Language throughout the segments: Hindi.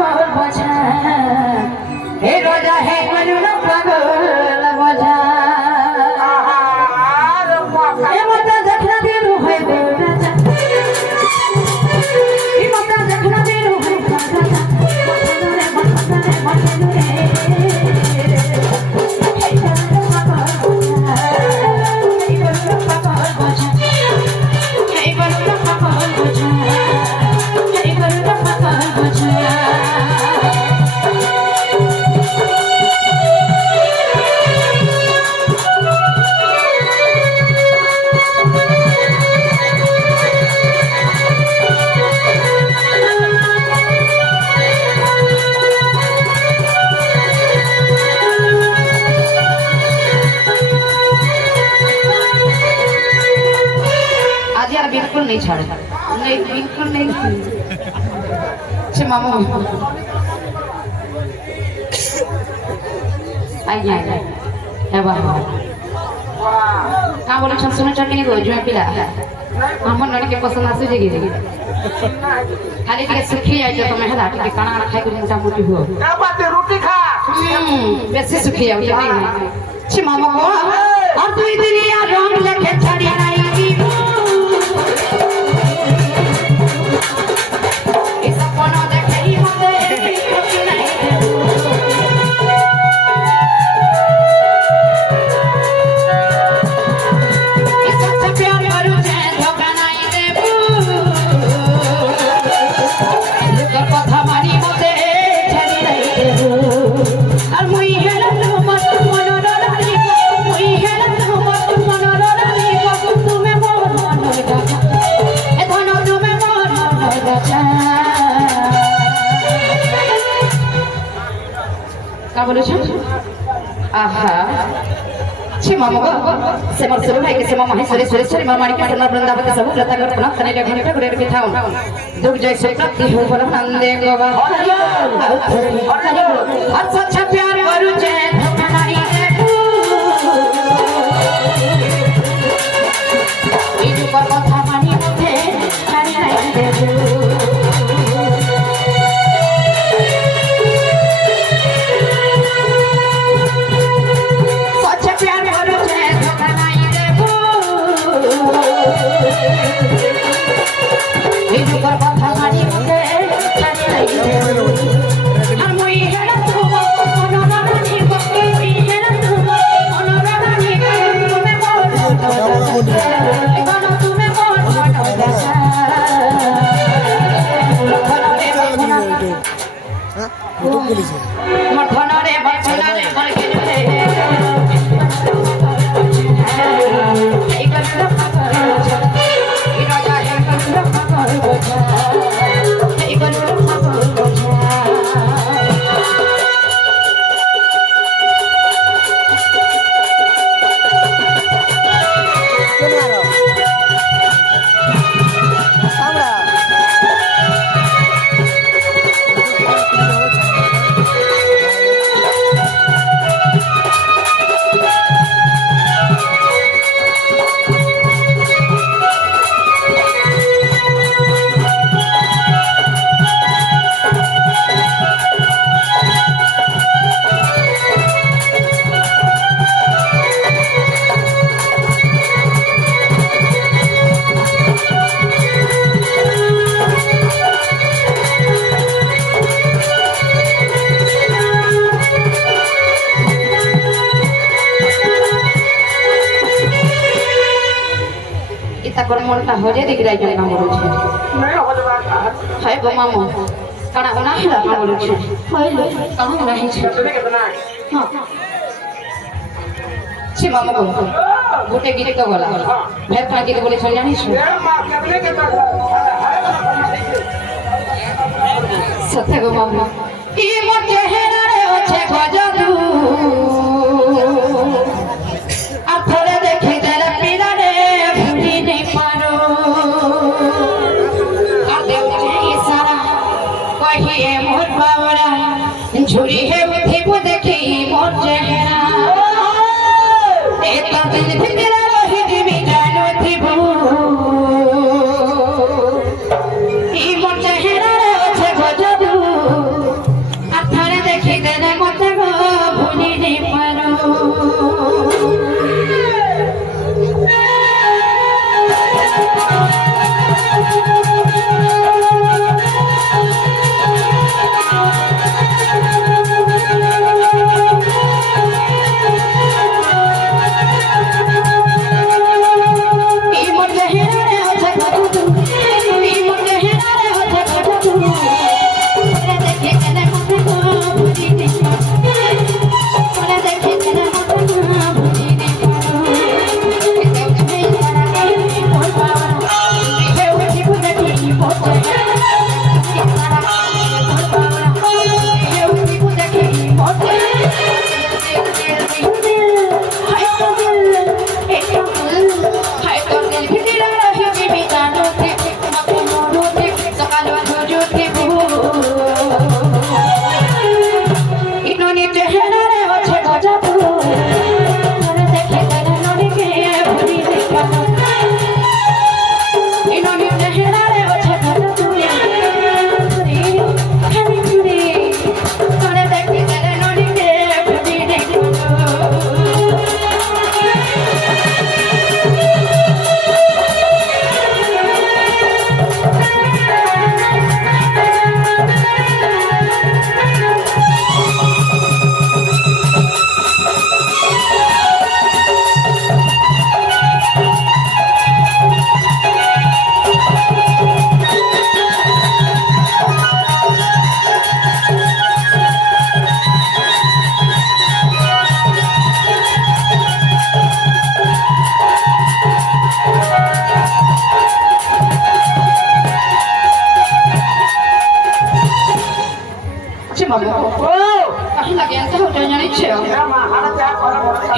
पागल बजा हे राजा है मनुना पागल बजा ए मत देखना देनु है राजा ई मत देखना देनु है राजा बिल्कुल नहीं छाड़े नहीं बिल्कुल नहीं छे मामू आइए है वाह का बोले छन सुनो चटनी को जो पिला हमन लड़के के पसंद आसे जगी खाली के सुखी जाय तो मैं हला के काना खाई को मोटा मोटी हो क्या बात है रोटी खा बेसी सुखी जाय नहीं छे मामा को और तू दुनिया रंग लेके छड़ी आई आहा छी मामा से मर सुरु भाई के से मामा है सरे सरे सरे मामा के सोना वृंदावन के सब लता कर पुनः तने के घंटा करे के थाओ दुख जय से प्राप्ति हो पर नंदे गोवा अच्छा अच्छा प्यार करू जे धमनाई देखू ई जो कथा मानी मुझे छाड़ी नहीं देबू मनटा हो जे दिख रहा है काम बोलू छे नहीं हो जबा है गो मामू कणा उना है काम बोलू छे होइलो कहां नहीं छे तने कितना हां छे मामू को गोटे गीत का बोला फिर का गीत बोले चल जानी छे कितने के सत्य गो मामू ई मोर चेहरा रे ओछे गजदू झुरी है उठी वो देखी मोर चेहरा एता दिन भितरा रही दिवी जानो थी भू ई मोर चेहरा रे ओछे गजदू बाबू कहीं लगे तो हो जाने छे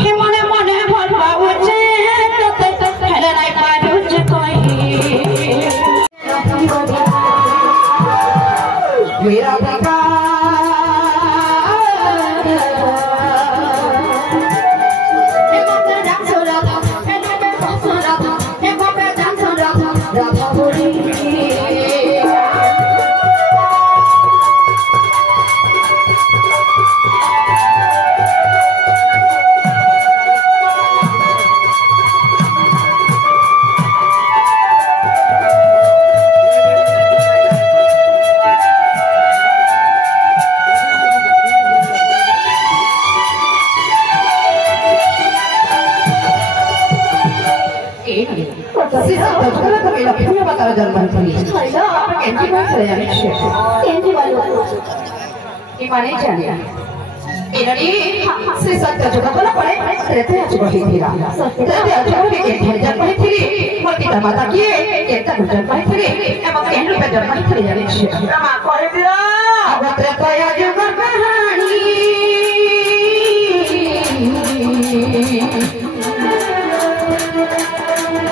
हे मने मने भर पाऊ छे तो हेले नहीं पाऊ छे कोई मेरा बेटा Gimana caranya? Ini sesat juga kalau boleh, ternyata juga hidira. Ternyata juga bikin kerja mahiri. Mau kita mata kiri, kita kerja mahiri. Emang yang lu kerja mahiri ya Indonesia. Sama kau hidira. Abang ternyata ya juga kahani.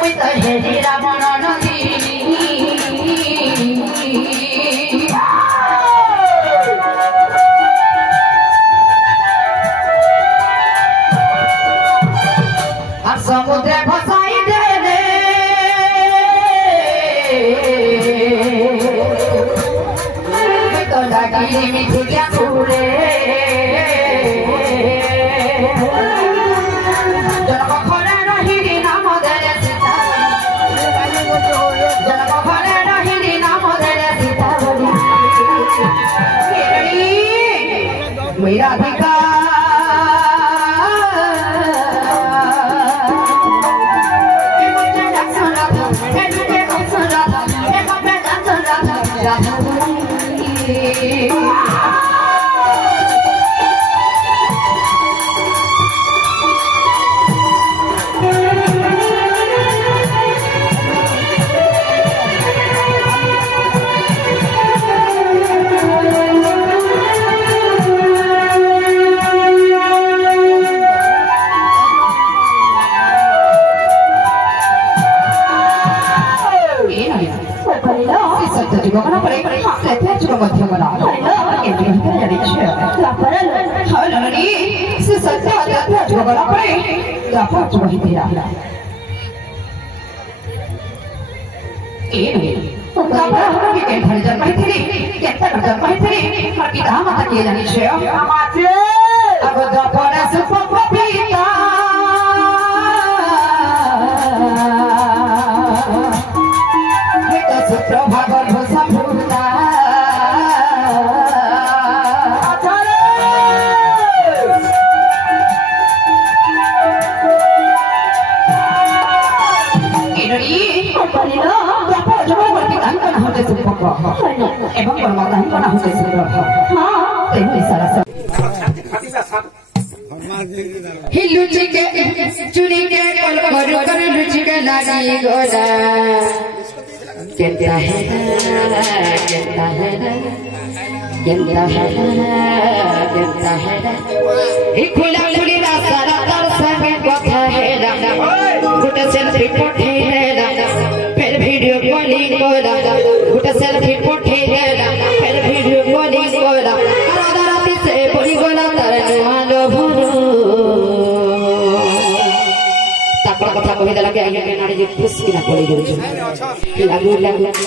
Kita hidira mana nanti. Samudra bhasai dele to lagi mithi kya kure janma khore nahi naam dere sita janma khore nahi naam dere sita mera adhikar juga kenapa saya juga macam mana ini kita jadi siapa laparan kalau ini sesuatu ada juga kenapa lapar juga tidak ini kenapa orang bikin kerja mahiri kita kerja mahiri kita mata dia jadi siapa mati aku dapat sesuatu kita kita seprabhagar bersambunglah ini berapa coba berpikiran kan harus sepokok emang bermatan kan harus sepokok ini salah हिलू चिके चुनी के करू कर लुची के लागी गोदा कहता है कहता है कहता है कहता है एक खुला खुली रास्ता तर संगे कथा है गुटा सेल्फी पठे है फिर वीडियो कॉलिंग कोदा गुटा सेल्फी पठे है फिर वीडियो कॉलिंग कोदा राधा राती से पड़ी गोला तरन वालो কথা কহিদা লাগে আগে কে নাড়ি যে খুশ কিনা পড়ে গেছে লাগু লাগু লাগু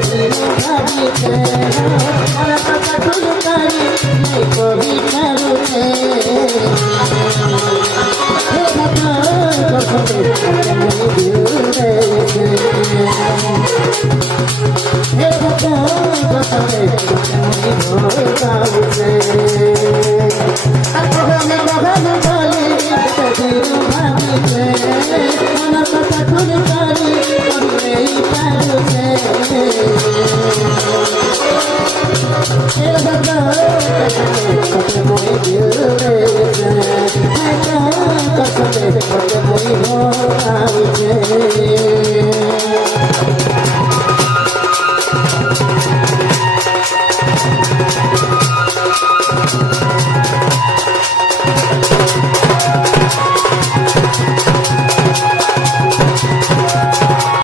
Thank you.